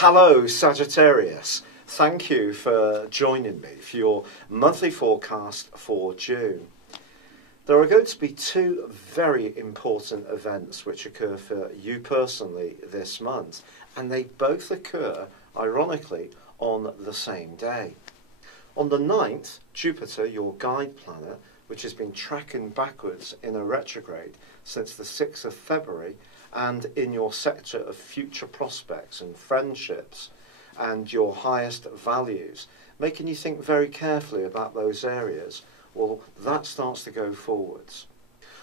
Hello Sagittarius, thank you for joining me for your monthly forecast for June. There are going to be two very important events which occur for you personally this month, and they both occur, ironically, on the same day. On the 9th, Jupiter, your guide planet, which has been tracking backwards in a retrograde since the 6th of February, and in your sector of future prospects and friendships and your highest values, making you think very carefully about those areas, well, that starts to go forwards.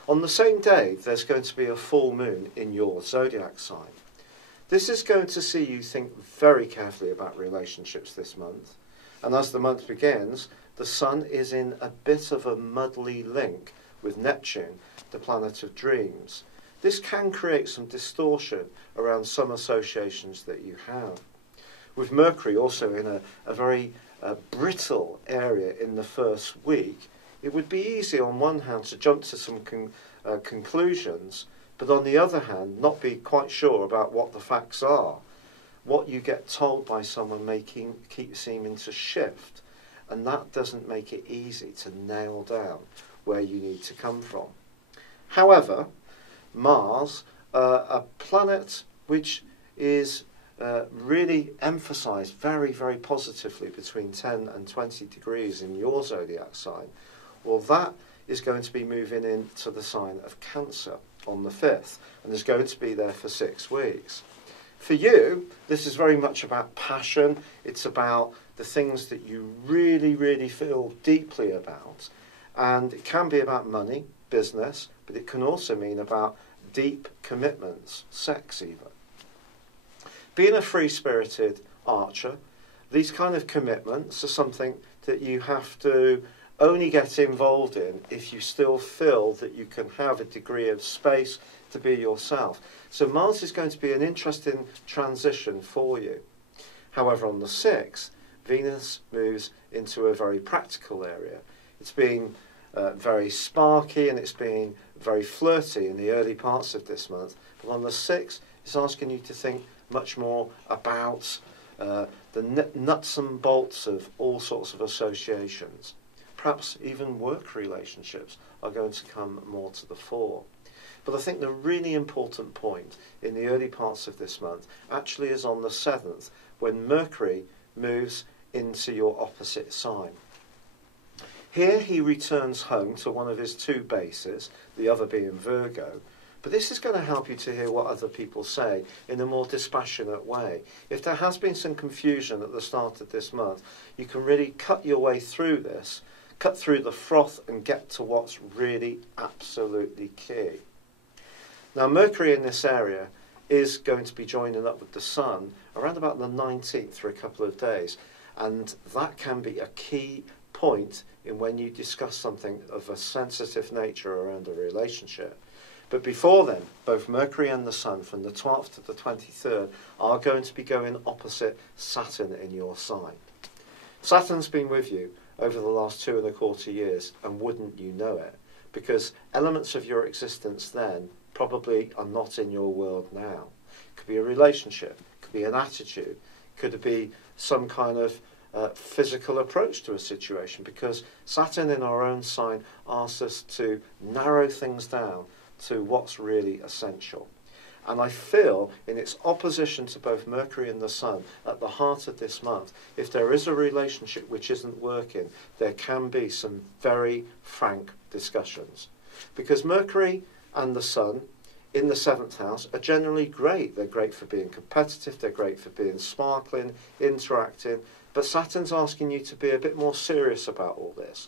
On the same day, there's going to be a full moon in your zodiac sign. This is going to see you think very carefully about relationships this month. And as the month begins, the Sun is in a bit of a muddly link with Neptune, the planet of dreams. This can create some distortion around some associations that you have. With Mercury also in a very brittle area in the first week, it would be easy on one hand to jump to some conclusions, but on the other hand not be quite sure about what the facts are. What you get told by someone may keep seeming to shift, and that doesn't make it easy to nail down where you need to come from. However, Mars, a planet which is really emphasised very, very positively between 10 and 20 degrees in your zodiac sign, well, that is going to be moving into the sign of Cancer on the 5th, and is going to be there for 6 weeks. For you, this is very much about passion. It's about the things that you really, really feel deeply about. And it can be about money, business, but it can also mean about deep commitments, sex even. Being a free-spirited archer, these kind of commitments are something that you have to only get involved in if you still feel that you can have a degree of space to be yourself. So Mars is going to be an interesting transition for you. However, on the 6th, Venus moves into a very practical area. It's been very sparky and it's been very flirty in the early parts of this month, but on the 6th it's asking you to think much more about the nuts and bolts of all sorts of associations. Perhaps even work relationships are going to come more to the fore. But I think the really important point in the early parts of this month actually is on the 7th, when Mercury moves into your opposite sign. Here he returns home to one of his 2 bases, the other being Virgo, but this is going to help you to hear what other people say in a more dispassionate way. If there has been some confusion at the start of this month, you can really cut your way through this, cut through the froth and get to what's really absolutely key. Now, Mercury in this area is going to be joining up with the Sun around about the 19th for a couple of days, and that can be a key point in when you discuss something of a sensitive nature around a relationship. But before then, both Mercury and the Sun from the 12th to the 23rd are going to be going opposite Saturn in your sign. Saturn's been with you over the last 2¼ years, and wouldn't you know it, because elements of your existence then probably are not in your world now. It could be a relationship, it could be an attitude, could it be some kind of physical approach to a situation, because Saturn in our own sign asks us to narrow things down to what's really essential. And I feel in its opposition to both Mercury and the Sun at the heart of this month, if there is a relationship which isn't working, there can be some very frank discussions. Because Mercury and the Sun in the 7th house are generally great. They're great for being competitive, they're great for being sparkling, interacting, but Saturn's asking you to be a bit more serious about all this.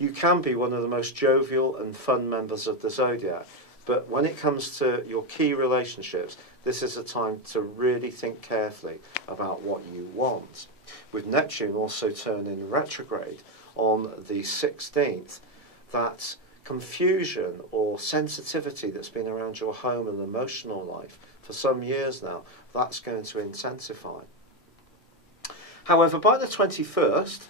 You can be one of the most jovial and fun members of the zodiac, but when it comes to your key relationships, this is a time to really think carefully about what you want. With Neptune also turning retrograde on the 16th, that confusion or sensitivity that's been around your home and emotional life for some years now, that's going to intensify. However, by the 21st,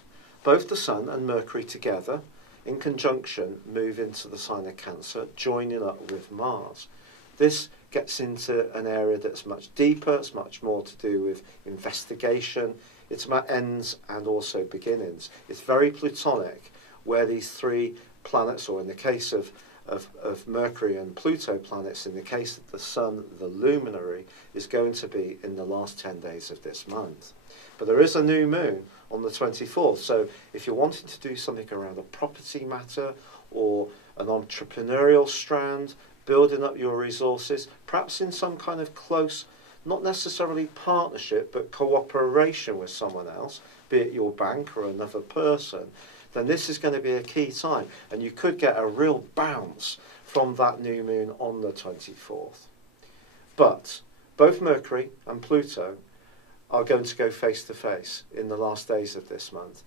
both the Sun and Mercury together in conjunction move into the sign of Cancer, joining up with Mars. This gets into an area that's much deeper, it's much more to do with investigation, it's about ends and also beginnings. It's very Plutonic, where these three planets, or in the case of Mercury and Pluto planets, in the case of the Sun, the luminary, is going to be in the last 10 days of this month. But there is a new moon on the 24th, so if you're wanting to do something around a property matter or an entrepreneurial strand, building up your resources, perhaps in some kind of close, not necessarily partnership, but cooperation with someone else, be it your bank or another person, then this is going to be a key time. And you could get a real bounce from that new moon on the 24th. But both Mercury and Pluto are going to go face to face in the last days of this month.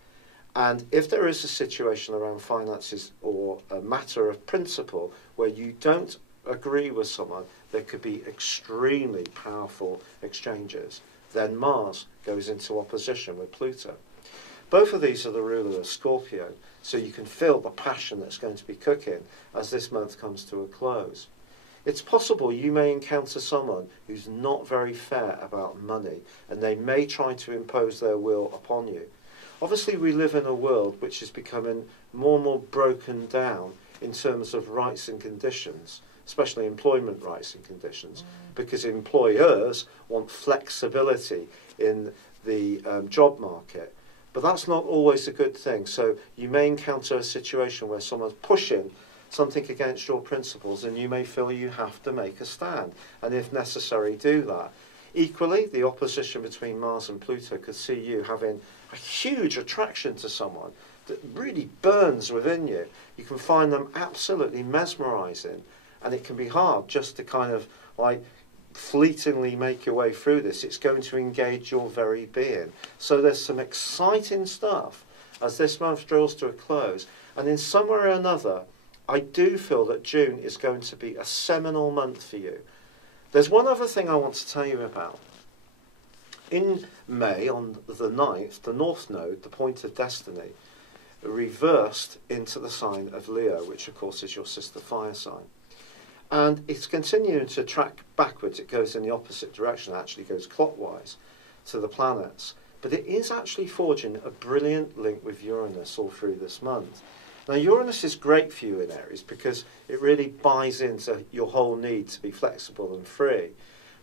And if there is a situation around finances or a matter of principle where you don't agree with someone, there could be extremely powerful exchanges. Then Mars goes into opposition with Pluto. Both of these are the ruler of Scorpio, so you can feel the passion that's going to be cooking as this month comes to a close. It's possible you may encounter someone who's not very fair about money, and they may try to impose their will upon you. Obviously, we live in a world which is becoming more and more broken down in terms of rights and conditions, especially employment rights and conditions, because employers want flexibility in the job market. But that's not always a good thing. So you may encounter a situation where someone's pushing something against your principles, and you may feel you have to make a stand, and if necessary, do that. Equally, the opposition between Mars and Pluto could see you having a huge attraction to someone that really burns within you. You can find them absolutely mesmerising, and it can be hard just to kind of like fleetingly make your way through this. It's going to engage your very being. So there's some exciting stuff as this month draws to a close, and in some way or another, I do feel that June is going to be a seminal month for you. There's one other thing I want to tell you about. In May, on the 9th, the North Node, the point of destiny, reversed into the sign of Leo, which of course is your sister fire sign. And it's continuing to track backwards. It goes in the opposite direction, it actually goes clockwise to the planets. But it is actually forging a brilliant link with Uranus all through this month. Now, Uranus is great for you in Aries because it really buys into your whole need to be flexible and free.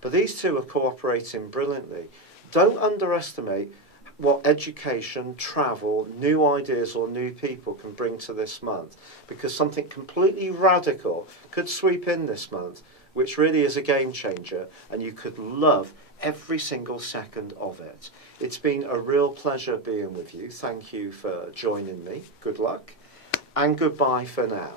But these two are cooperating brilliantly. Don't underestimate what education, travel, new ideas or new people can bring to this month, because something completely radical could sweep in this month, which really is a game changer, and you could love every single second of it. It's been a real pleasure being with you. Thank you for joining me. Good luck, and goodbye for now.